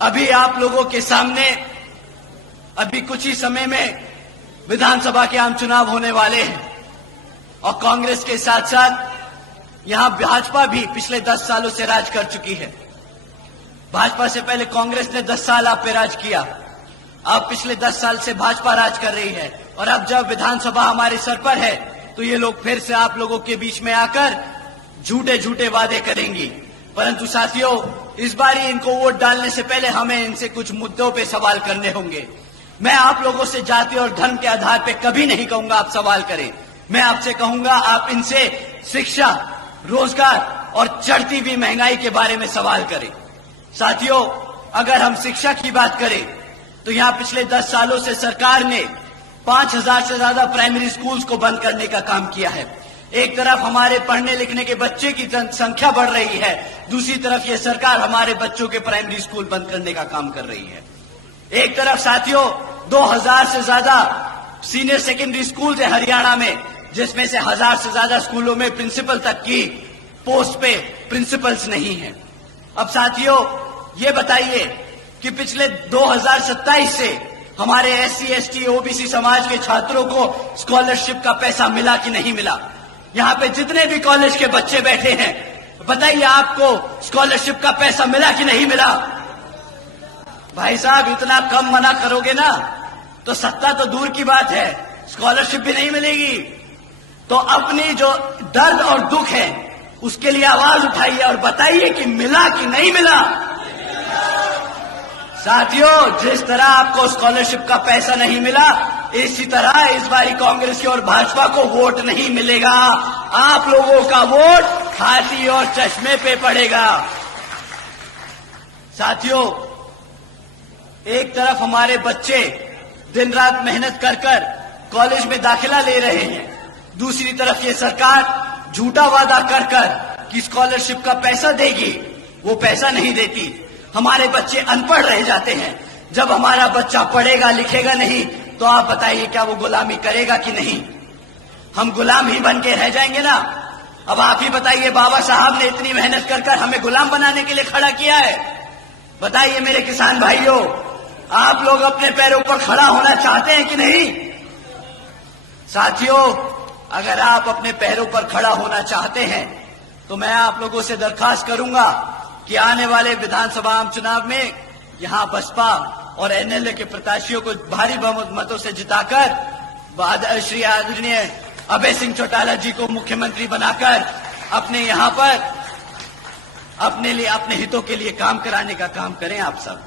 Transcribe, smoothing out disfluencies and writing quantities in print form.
अभी आप लोगों के सामने अभी कुछ ही समय में विधानसभा के आम चुनाव होने वाले हैं और कांग्रेस के साथ साथ यहां भाजपा भी पिछले 10 सालों से राज कर चुकी है। भाजपा से पहले कांग्रेस ने 10 साल आप पे राज किया। अब पिछले 10 साल से भाजपा राज कर रही है और अब जब विधानसभा हमारे सर पर है तो ये लोग फिर से आप लोगों के बीच में आकर झूठे झूठे वादे करेंगी। परंतु साथियों, इस बार इनको वोट डालने से पहले हमें इनसे कुछ मुद्दों पे सवाल करने होंगे। मैं आप लोगों से जाति और धर्म के आधार पे कभी नहीं कहूंगा आप सवाल करें। मैं आपसे कहूंगा आप इनसे शिक्षा, रोजगार और चढ़ती हुई महंगाई के बारे में सवाल करें। साथियों, अगर हम शिक्षा की बात करें तो यहां पिछले 10 सालों से सरकार ने 5000 से ज्यादा प्राइमरी स्कूल्स को बंद करने का काम किया है। एक तरफ हमारे पढ़ने लिखने के बच्चे की संख्या बढ़ रही है, दूसरी तरफ ये सरकार हमारे बच्चों के प्राइमरी स्कूल बंद करने का काम कर रही है। एक तरफ साथियों 2000 से ज्यादा सीनियर सेकेंडरी स्कूल है हरियाणा में, जिसमें से 1000 से ज्यादा स्कूलों में प्रिंसिपल तक की पोस्ट पे प्रिंसिपल्स नहीं है। अब साथियों ये बताइए कि पिछले 2027 से हमारे SC, ST, OBC समाज के छात्रों को स्कॉलरशिप का पैसा मिला कि नहीं मिला? यहाँ पे जितने भी कॉलेज के बच्चे बैठे हैं, बताइए आपको स्कॉलरशिप का पैसा मिला कि नहीं मिला? भाई साहब, इतना कम मना करोगे ना तो सत्ता तो दूर की बात है, स्कॉलरशिप भी नहीं मिलेगी। तो अपनी जो दर्द और दुख है उसके लिए आवाज उठाइए और बताइए कि मिला कि नहीं मिला। साथियों, जिस तरह आपको स्कॉलरशिप का पैसा नहीं मिला, इसी तरह इस बारी कांग्रेस की और भाजपा को वोट नहीं मिलेगा। आप लोगों का वोट हाथी और चश्मे पे पड़ेगा। साथियों, एक तरफ हमारे बच्चे दिन रात मेहनत कर कर कॉलेज में दाखिला ले रहे हैं, दूसरी तरफ ये सरकार झूठा वादा कर कर कि स्कॉलरशिप का पैसा देगी, वो पैसा नहीं देती। हमारे बच्चे अनपढ़ रह जाते हैं। जब हमारा बच्चा पढ़ेगा लिखेगा नहीं तो आप बताइए क्या वो गुलामी करेगा कि नहीं? हम गुलाम ही बन के रह जाएंगे ना। अब आप ही बताइए, बाबा साहब ने इतनी मेहनत कर कर हमें गुलाम बनाने के लिए खड़ा किया है। बताइए मेरे किसान भाइयों, आप लोग अपने पैरों पर खड़ा होना चाहते हैं कि नहीं? साथियों, अगर आप अपने पैरों पर खड़ा होना चाहते हैं तो मैं आप लोगों से दरखास्त करूंगा कि आने वाले विधानसभा आम चुनाव में यहां बसपा और NLA के प्रत्याशियों को भारी बहुमत मतों से जिताकर श्री आदरणीय अभय सिंह चौटाला जी को मुख्यमंत्री बनाकर अपने यहां पर अपने लिए, अपने हितों के लिए काम कराने का काम करें आप सब।